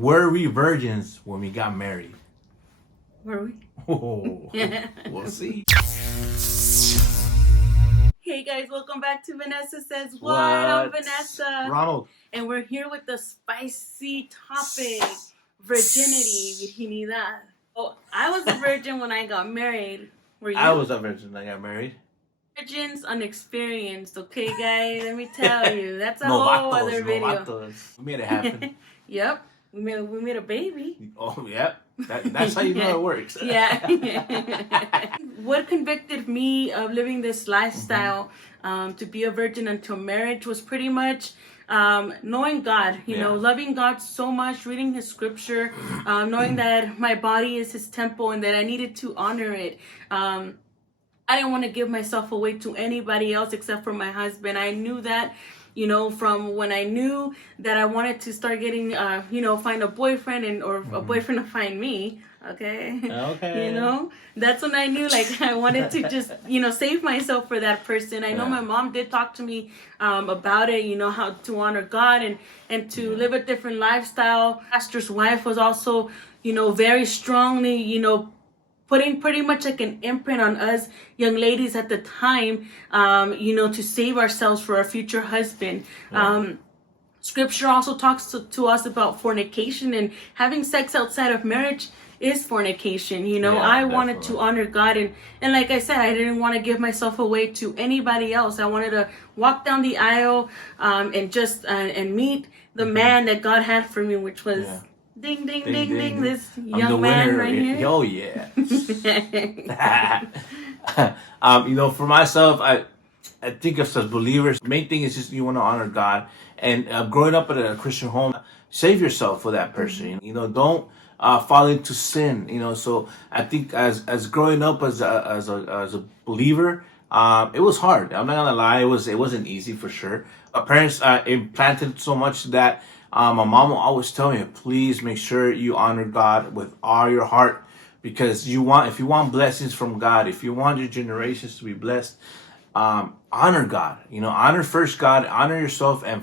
Were we virgins when we got married? Were we? Oh, we'll see. Hey guys, welcome back to Vanessa Says What? I'm Vanessa. Ronald. And we're here with the spicy topic, virginity, virginidad. Oh, I was a virgin when I got married. Were you? I was a virgin when I got married. Virgins unexperienced, okay guys? Let me tell you. That's a Novatos, whole other video. novatos. We made it happen. Yep. We made a baby. Oh, yep. That's how you know it works. Yeah. What convicted me of living this lifestyle to be a virgin until marriage was pretty much knowing God, you know, loving God so much, reading His scripture, knowing that my body is His temple and that I needed to honor it. I didn't want to give myself away to anybody else except for my husband. I knew that, you know, from when I knew that I wanted to start getting, you know, find a boyfriend or a boyfriend to find me. Okay. You know, that's when I knew, like, I wanted to just, you know, save myself for that person. I know my mom did talk to me about it, you know, how to honor God and to live a different lifestyle. Pastor's wife was also, you know, very strongly, you know, putting pretty much like an imprint on us young ladies at the time, you know, to save ourselves for our future husband. Scripture also talks to us about fornication, and having sex outside of marriage is fornication. You know, I wanted to honor God, and like I said, I didn't want to give myself away to anybody else. I wanted to walk down the aisle and just and meet the man that God had for me, which was ding, ding, ding, ding, ding. This young man right here. Oh, yeah. You know, for myself, I think of as believers, the main thing is just you want to honor God. And growing up in a Christian home, save yourself for that person. You know, don't fall into sin. You know, so I think as growing up as a believer, it was hard. I'm not gonna lie, it wasn't easy for sure. My parents implanted so much that my mom will always tell me, please make sure you honor God with all your heart, because if you want blessings from God, if you want your generations to be blessed, honor God. You know, honor first God, honor yourself, and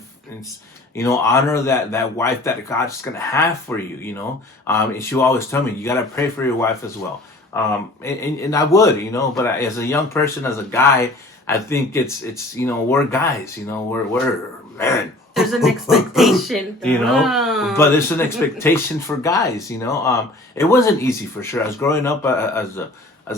you know, honor that wife that God's gonna have for you. You know, and she will always tell me, you gotta pray for your wife as well. And I would, you know, but as a young person, as a guy, I think it's you know, we're guys, you know, we're man. There's an expectation, you know, but there's an expectation for guys, you know. It wasn't easy for sure. I was growing up as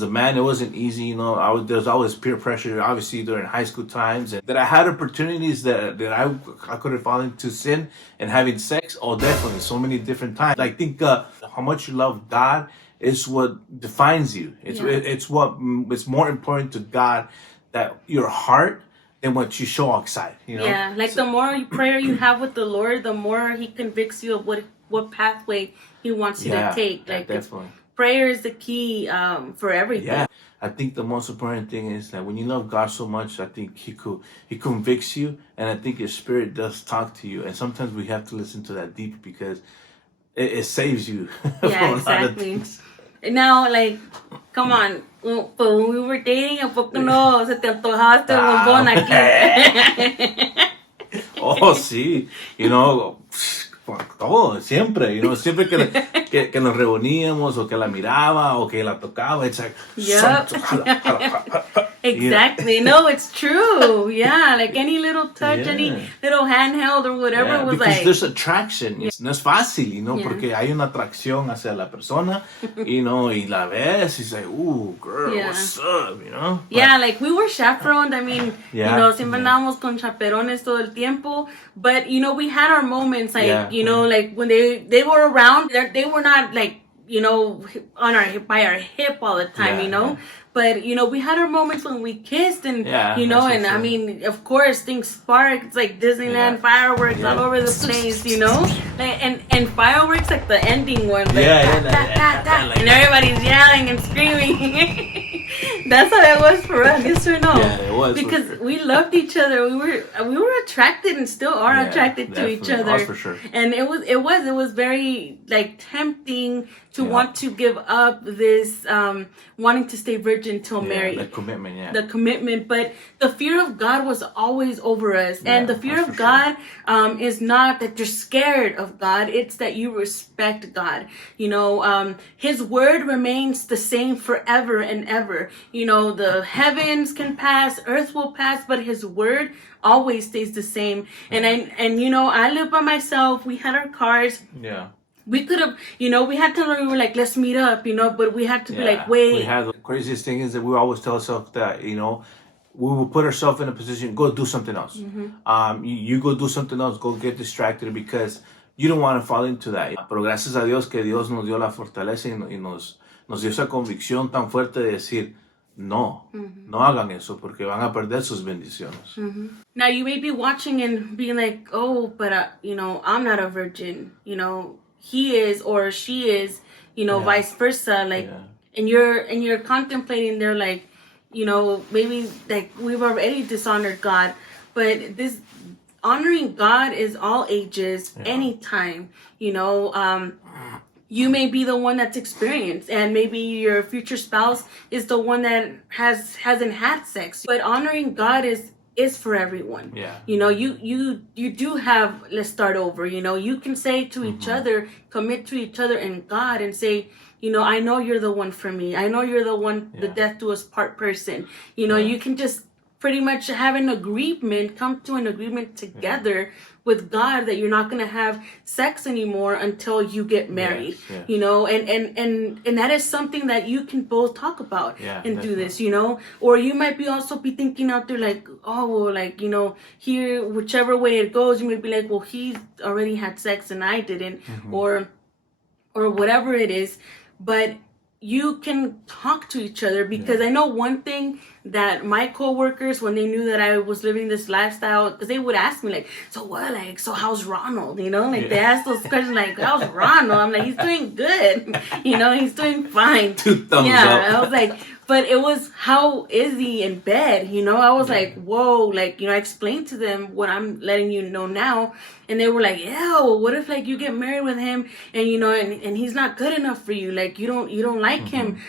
a man, it wasn't easy, you know. There's always peer pressure, obviously, during high school times, and that I had opportunities that I could have fallen into sin and having sex. Oh, definitely, so many different times. I think how much you love God is what defines you. It's more important to God that your heart than what you show outside, you know? Yeah, like the more prayer you have with the Lord, the more He convicts you of what pathway He wants you to take. Like, definitely. Prayer is the key for everything. Yeah, I think the most important thing is that when you love God so much, I think He convicts you, and I think your spirit does talk to you. And sometimes we have to listen to that deep, because it saves you. Yeah, exactly. Now, like, come on. When we were dating, ¿a poco no se te antojaba este bombón aquí? Oh, sí. You know, todo, siempre. You know, siempre que nos reuníamos, o que la miraba, o que la tocaba, it's like, exactly. You know? No, it's true. Yeah, like any little touch, any little handheld or whatever was because like. There's attraction. No es fácil, you know, porque hay una atracción hacia la persona, you know, y la ves, y say, ooh, girl, what's up, you know? Yeah, like we were chaperoned. I mean, you know, siempre andábamos con chaperones todo el tiempo. But, you know, we had our moments, like, you know, like when they were around, they were not like, you know, by our hip all the time, you know. But, you know, we had our moments when we kissed, and, you know, and I mean, of course, things spark. It's like Disneyland fireworks all over the place, you know? Like, and fireworks, like the ending one, like, and everybody's yelling and screaming. That's how it was for us. Yes or no? Yeah, it was. Because for sure. we loved each other. We were attracted and still are Yeah, attracted to each definitely. other. That's for sure. And it was very like tempting to Yeah. want to give up this wanting to stay virgin till married. The commitment, yeah. The commitment, but the fear of God was always over us. Yeah, And the fear that's of for God is not that you're scared of God, it's that you respect God. You know, His word remains the same forever and ever. You know, the heavens can pass, earth will pass, but His word always stays the same. And you know, I live by myself. We had our cars. Yeah. We could have, you know, we had times where we were like, let's meet up, you know, but we had to be like, We wait. had the craziest thing is that we always tell ourselves that, you know, we will put ourselves in a position, go do something else. You go do something else, go get distracted because you don't want to fall into that. Pero gracias a Dios que Dios nos dio la fortaleza y nos dio esa convicción tan fuerte de decir, no, no hagan eso porque van a perder sus bendiciones. Now you may be watching and being like, oh, but you know, I'm not a virgin, you know, he is or she is, you know, vice versa, like, and you're contemplating there, like, you know, maybe like we've already dishonored God, but this honoring God is all ages, anytime, you know. You may be the one that's experienced, and maybe your future spouse is the one that hasn't had sex, but honoring God is for everyone. Yeah. You know, you do have, let's start over. You know, you can say to each other, commit to each other and God, and say, you know, I know you're the one for me. I know you're the one, the death do us part person. You know, you can just pretty much have an agreement, come to an agreement together with God that you're not going to have sex anymore until you get married. You know, and that is something that you can both talk about and do this, you know. Or you might be also be thinking out there like, oh, well, like, you know, here, whichever way it goes, you may be like, well, he already had sex and I didn't, or whatever it is. But you can talk to each other, because I know one thing that my coworkers, when they knew that I was living this lifestyle, because they would ask me like, so what, like, so how's Ronald, you know, like they ask those questions like, how's Ronald? I'm like, he's doing good, you know, he's doing fine. 2 thumbs up. I was like, but it was, how is he in bed, you know? I was like, whoa, like, you know, I explained to them what I'm letting you know now, and they were like, yeah, well, what if like you get married with him and, you know, and he's not good enough for you, like you don't like him,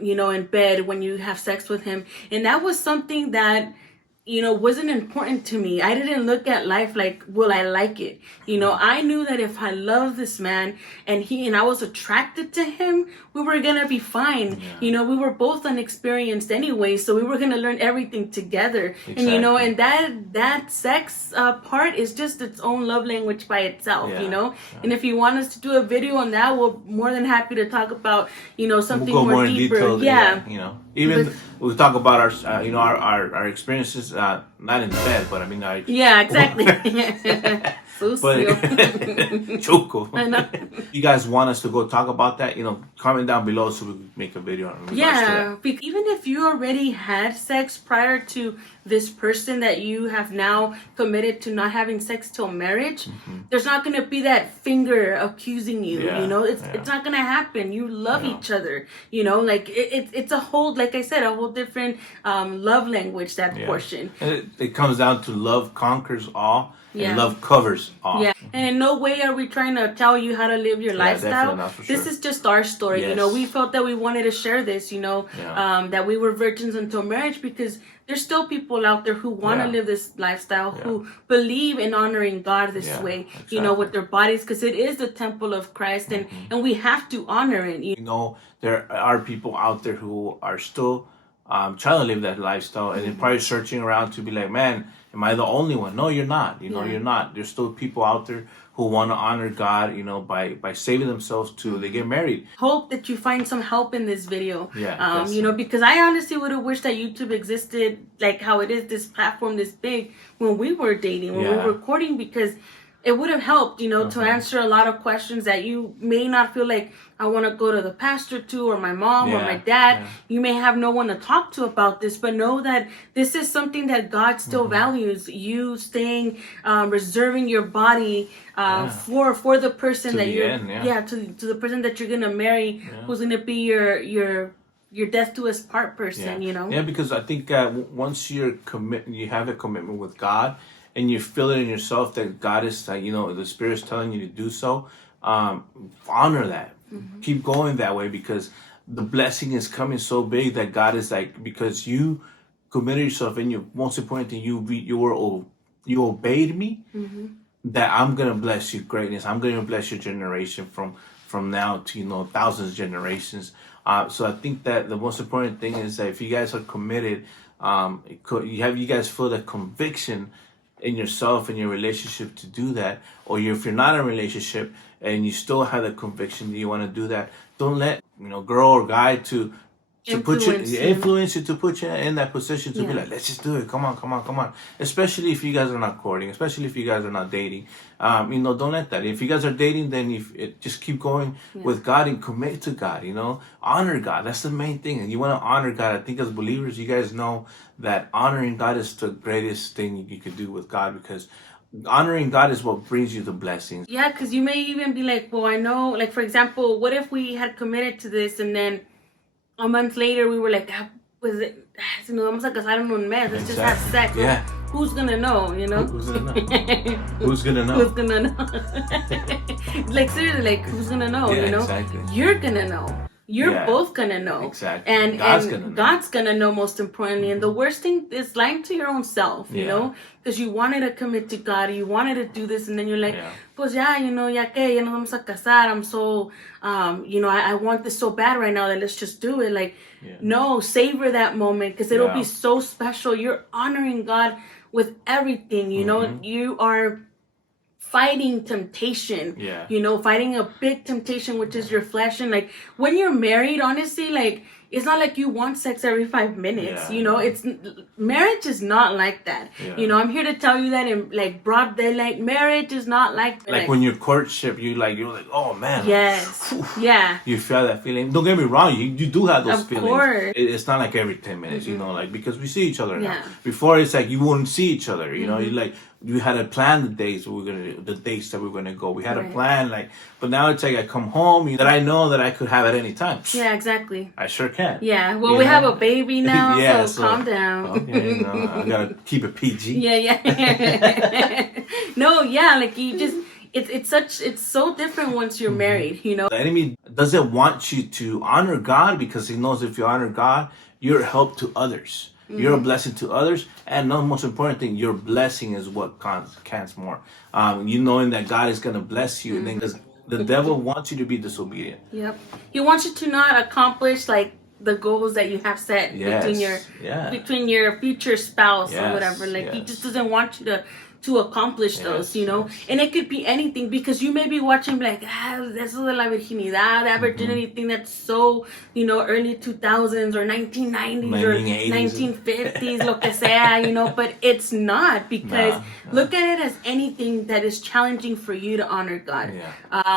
you know, in bed when you have sex with him. And that was something that, you know, wasn't important to me. I didn't look at life like, will I like it? You know, I knew that if I love this man and I was attracted to him, we were gonna be fine. You know, we were both unexperienced anyway, so we were gonna learn everything together. And you know, and that sex part is just its own love language by itself. You know, and if you want us to do a video on that, we're more than happy to talk about, you know, something we'll go more deeper. in detail, you know, even we talk about our, you know, our experiences, not in bed, but I mean, exactly. Choco. I know. You guys want us to go talk about that? You know, comment down below so we can make a video. Even if you already had sex prior to this person that you have now committed to not having sex till marriage, there's not going to be that finger accusing you. You know, it's not going to happen. You love each other. You know, like it's a whole, like I said, a whole different love language. That portion. And it comes down to love conquers all. Yeah. And love covers all. Yeah, and in no way are we trying to tell you how to live your lifestyle. Not for sure. This is just our story. You know, we felt that we wanted to share this, you know, that we were virgins until marriage, because there's still people out there who want to live this lifestyle, who believe in honoring God this way, you know, with their bodies, because it is the temple of Christ, and we have to honor it. You know, there are people out there who are still trying to live that lifestyle, and they're probably searching around to be like, man, am I the only one? No, you're not. You know, you're not. There's still people out there who want to honor God, you know, by saving themselves till they get married. Hope that you find some help in this video. You know, because I honestly would have wished that YouTube existed like how it is, this platform this big, when we were dating, when we were recording, because it would have helped, you know, to answer a lot of questions that you may not feel like I want to go to the pastor to, or my mom or my dad. You may have no one to talk to about this, but know that this is something that God still values. You staying, reserving your body for the person to that the you're, end, to the person that you're gonna marry, who's gonna be your your death to us part person, you know? Yeah, because I think once you have a commitment with God, and you feel it in yourself that God is like, the Spirit's telling you to do so. Honor that. Keep going that way, because the blessing is coming so big that God is like, because you committed yourself, and you, most important thing, you obeyed me. That I'm gonna bless you greatness. I'm gonna bless your generation from now to thousands of generations. So I think that the most important thing is that if you guys are committed, you guys feel the conviction in yourself and your relationship to do that, or if you're not in a relationship and you still have the conviction that you want to do that, don't let girl or guy to put you influence you to put you in that position to be like, let's just do it, come on, especially if you guys are not courting, especially if you guys are not dating. Don't let that. If you guys are dating, then just keep going with God and commit to God. Honor God. That's the main thing, and you want to honor God. I think as believers, you guys know that honoring God is the greatest thing you could do with God, because honoring God is what brings you the blessings. Yeah, because you may even be like, well, I know, like, for example, what if we had committed to this and then a month later we were like, was it, vamos a casar en un mes, let's just have sex. Yeah. Who's gonna know, Who's gonna know? Who's gonna know? Who's gonna know? Like, seriously, like, who's gonna know, Exactly. You're gonna know. You're both gonna know. Exactly. And God's gonna know most importantly. And the worst thing is lying to your own self, you know? Because you wanted to commit to God, you wanted to do this, and then you're like, pues ya, ya que, ya nos vamos a casar, I'm so, I want this so bad right now that let's just do it. Like, no, savor that moment, because it'll be so special. You're honoring God with everything, you are fighting temptation, fighting a big temptation, which is your flesh. And like, when you're married, honestly, like, it's not like you want sex every 5 minutes, it's marriage is not like that. I'm here to tell you that in like broad daylight, marriage is not like that. Like when you're courtship, you're like, oh man. Yes. Yeah. You feel that feeling. Don't get me wrong, you do have those feelings. Of course. It's not like every 10 minutes, like, because we see each other now. Before, it's like you wouldn't see each other, you like, we had a plan the dates that we're gonna go. We had a plan, like, but now it's like I come home that I know that I could have at any time. Yeah, exactly. I sure can. Yeah, well, we have a baby now, so calm down. Okay, I gotta keep it PG. Yeah. No, yeah, like you just, it's so different once you're married, The enemy doesn't want you to honor God, because he knows if you honor God, you're a help to others. You're a blessing to others, and the most important thing, your blessing is what counts more. Knowing that God is gonna bless you, and then the devil wants you to be disobedient. Yep, he wants you to not accomplish like the goals that you have set between your future spouse or whatever. Like he just doesn't want you to accomplish those, and it could be anything, because you may be watching like, eso de la virginidad, that virginity thing that's so, early 2000s or 1990s or 1950s, lo que sea, but it's not, because look at it as anything that is challenging for you to honor God.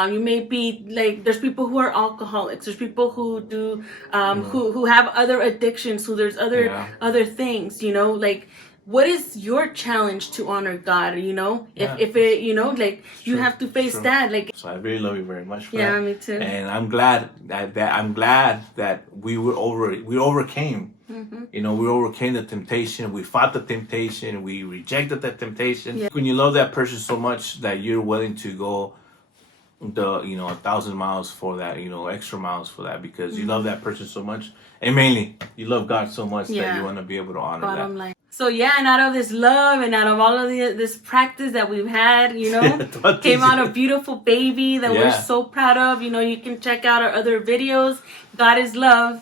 You may be like, there's people who are alcoholics, there's people who do, who have other addictions, who there's other things, like, what is your challenge to honor God? If it, like, you have to face that. Like, so I really love you very much. Me too. And I'm glad that we overcame. We overcame the temptation. We fought the temptation. We rejected that temptation. When you love that person so much that you're willing to go 1,000 miles for that, extra miles for that, because you love that person so much, and mainly you love God so much that you want to be able to honor Bottom that. line. So and out of this love and out of all of this practice that we've had, came out a beautiful baby that we're so proud of. You can check out our other videos. God is love.